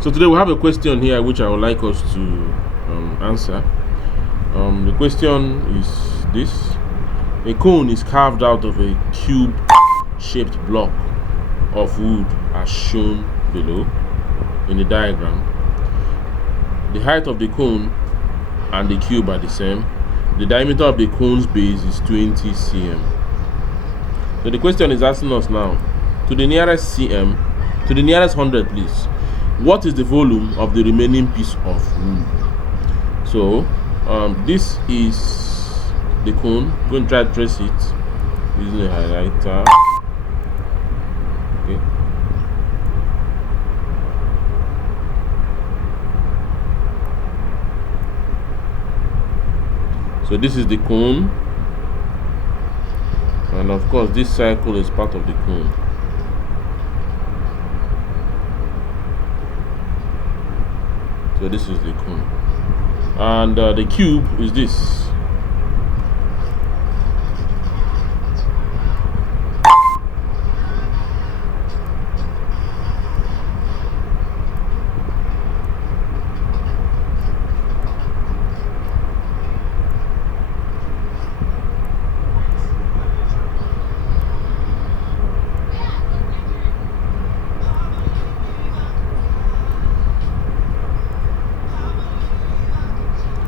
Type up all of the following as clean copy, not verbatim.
So today we have a question here which I would like us to answer. The question is this: a cone is carved out of a cube-shaped block of wood as shown below in the diagram. The height of the cone and the cube are the same. The diameter of the cone's base is 20 cm. So the question is asking us now, to the nearest 100 please, what is the volume of the remaining piece of wood? So this is the cone. I'm going to try to trace it using a highlighter. Okay. So this is the cone, and of course this circle is part of the cone. So this is the cone, and the cube is this.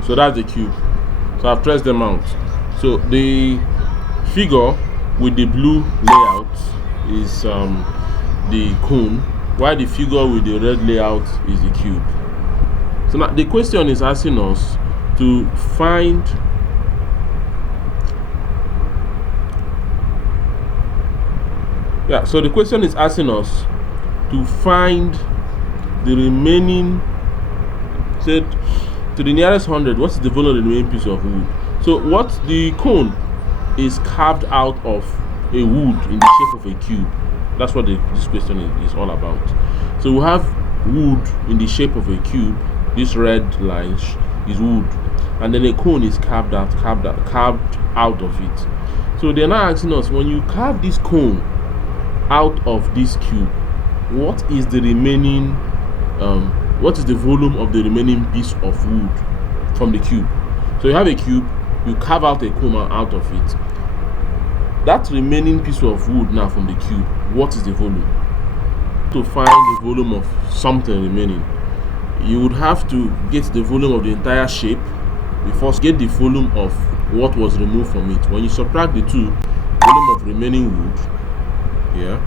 So that's the cube. So I've traced them out. So the figure with the blue layout is the cone, while the figure with the red layout is the cube. So now the question is asking us to find so the question is asking us to find the remaining, said to the nearest 100, what is the volume of the remaining piece of wood? So what the cone is carved out of a wood in the shape of a cube. That's what this question is all about. So we have wood in the shape of a cube. This red line is wood, and then a cone is carved out of it. So they're now asking us, when you carve this cone out of this cube, what is the remaining what is the volume of the remaining piece of wood from the cube? So you have a cube, you carve out a cone out of it. That remaining piece of wood now from the cube, what is the volume? To find the volume of something remaining, you would have to get the volume of the entire shape before get the volume of what was removed from it. When you subtract the two, volume of remaining wood here,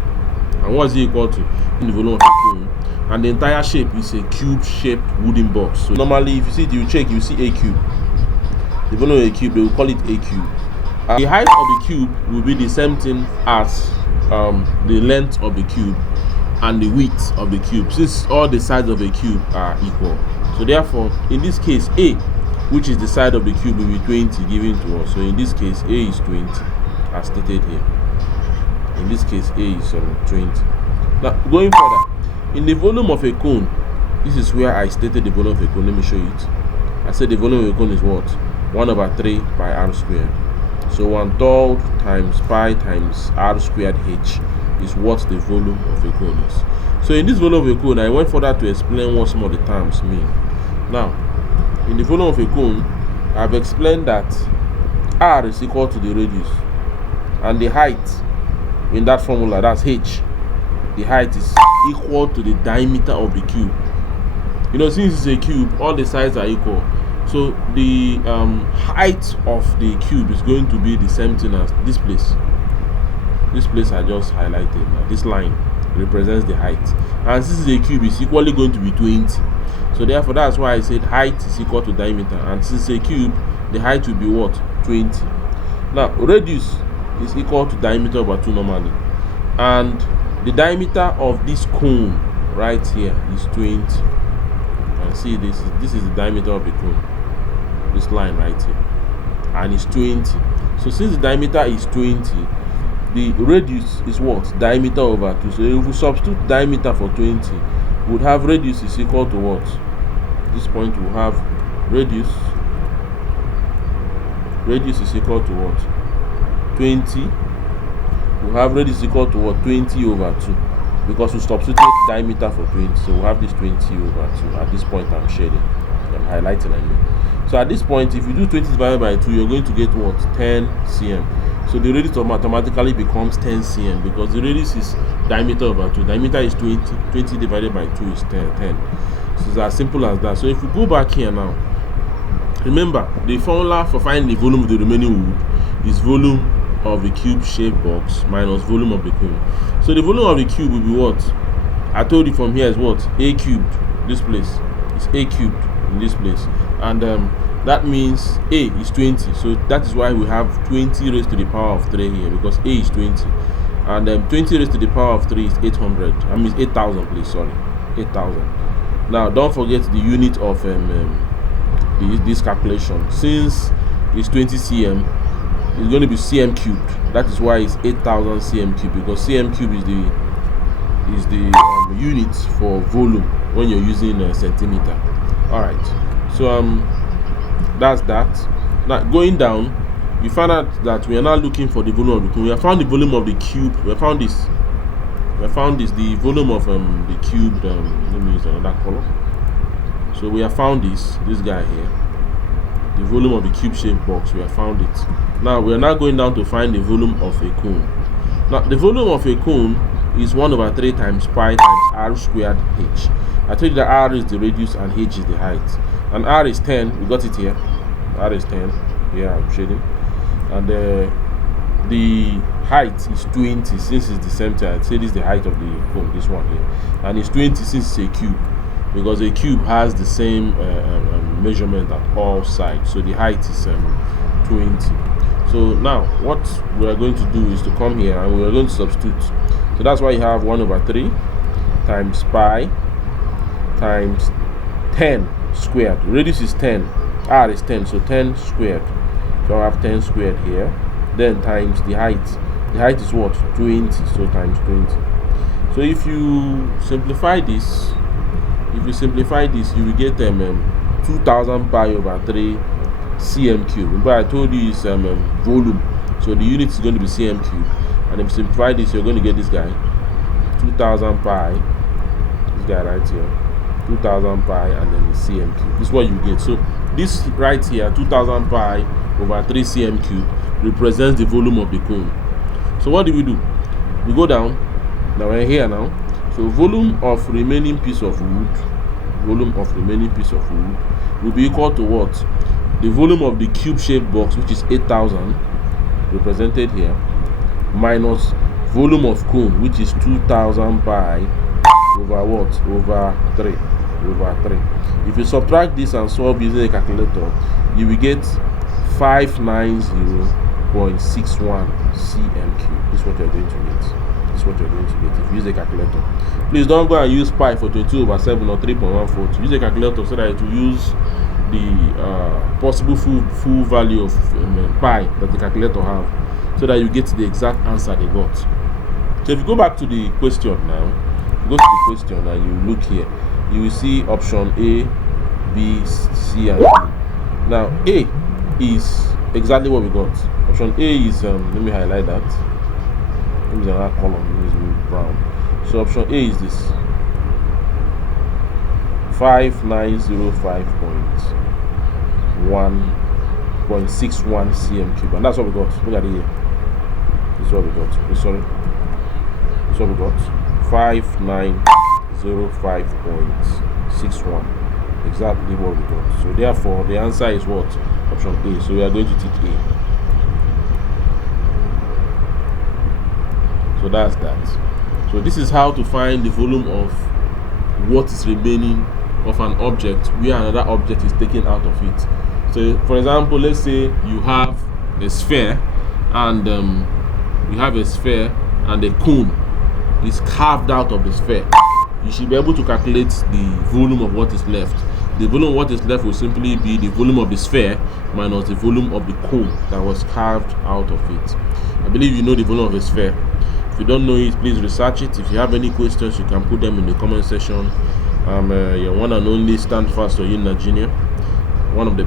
and what is it equal to? In the volume of the cone, and the entire shape is a cube-shaped wooden box. So normally, if you see it, you check, you see a cube. The volume of a cube, they will call it a cube. The height of the cube will be the same thing as the length of the cube and the width of the cube, since all the sides of a cube are equal. So therefore, in this case, A, which is the side of the cube, will be 20 given to us. So in this case, A is 20, as stated here. In this case, A is 20. Now, going further, in the volume of a cone, this is where I stated the volume of a cone. Let me show you it. I said the volume of a cone is what? 1/3 pi r squared. So 1/3 times pi times r squared h is what the volume of a cone is. So in this volume of a cone, I went further to explain what some of the terms mean. Now, in the volume of a cone, I've explained that r is equal to the radius, and the height in that formula, that's h. The height is equal to the diameter of the cube. You know, since it's a cube, all the sides are equal. So the height of the cube is going to be the same thing as this place. This place I just highlighted now. This line represents the height. And since it's a cube, it's equally going to be 20. So therefore, that's why I said height is equal to diameter. And since it's a cube, the height will be what? 20. Now, radius is equal to diameter over 2 normally. And the diameter of this cone right here is 20. And see, this is the diameter of the cone. This line right here, and it's 20. So since the diameter is 20, the radius is what? Diameter over 2. So if we substitute diameter for 20, we would have radius is equal to what? This point we have radius is equal to what? 20. We have radius equal to what? 20 over 2. because we substituted diameter for 20, so we have this 20 over 2. At this point I'm shading, I'm highlighting, I mean. So at this point, if you do 20 divided by 2, you're going to get what? 10 cm. So the radius automatically becomes 10 cm because the radius is diameter over 2. Diameter is 20. 20 divided by 2 is 10. So it's as simple as that. So if we go back here now, remember the formula for finding the volume of the remaining wood is volume of the cube-shaped box minus volume of the cone. So the volume of the cube will be what? I told you from here is what? A cubed. This place is A cubed in this place, and that means A is 20. So that is why we have 20 raised to the power of 3 here, because A is 20, and 20 raised to the power of 3 is 800. I mean 8,000, please. Sorry, 8,000. Now don't forget the unit of this calculation. Since it's 20 cm, it's going to be cm cubed. That is why it's 8,000 cm cubed, because cm cubed is the unit for volume when you're using a centimeter. All right, so that's that. Now going down, you find out that we are now looking for the volume of the cube. We have found the volume of the cube. We have found this. The volume of the cube. Let me use another color. So we have found this guy here, the volume of the cube-shaped box. We have found it. Now we are now going down to find the volume of a cone. Now the volume of a cone is 1/3 times pi times r squared h. I told you that r is the radius and h is the height, and r is 10. We got it here. R is 10. Here I'm shading, and the height is 20 since it's the center. I'd say this is the height of the cone, this one here, and it's 20 since it's a cube, because a cube has the same measurement at all sides. So the height is 20. So now what we are going to do is to come here and we are going to substitute. So that's why you have 1/3 times pi times 10 squared. Radius is 10, r is 10, so 10 squared. So I have 10 squared here, then times the height. The height is what? 20, so times 20. So if you simplify this, you will get 2,000 pi over 3 cm cube. But I told you it's volume, so the unit is going to be cm cube. And if you simplify this, you're going to get this guy, 2,000 pi. This guy right here, 2,000 pi, and then the cm cube. This is what you get. So this right here, 2,000 pi over 3 cm cube, represents the volume of the cone. So what do? We go down. Now we're here now. So volume of remaining piece of wood will be equal to what? The volume of the cube-shaped box, which is 8,000, represented here, minus volume of cone, which is 2,000 pi over what? Over 3. If you subtract this and solve using a calculator, you will get 590.61 cm cube. This is what you're going to get. If you use a calculator. Please don't go and use pi for 22/7 or 3.14. Use a calculator so that it will use the possible full value of pi that the calculator have, so that you get the exact answer they got. So if you go back to the question now, and you look here, you will see option A, B, C, and D. Now A is exactly what we got. Option A is let me highlight that. Use another column, use brown. So option A is this, 5905.61 cm cube, and that's what we got. Look at it here. This is what we got. Sorry. This is what we got. 5905.61. Exactly what we got. So therefore, the answer is what? Option A. So we are going to tick A. So that's that. So this is how to find the volume of what is remaining of an object where another object is taken out of it. So for example, let's say you have a sphere and a cone is carved out of the sphere. You should be able to calculate the volume of what is left. The volume of what is left will simply be the volume of the sphere minus the volume of the cone that was carved out of it. I believe you know the volume of a sphere. If you don't know it, please research it. If you have any questions, you can put them in the comment section. I'm your one and only Stand Fast Oyinna Jr., one of the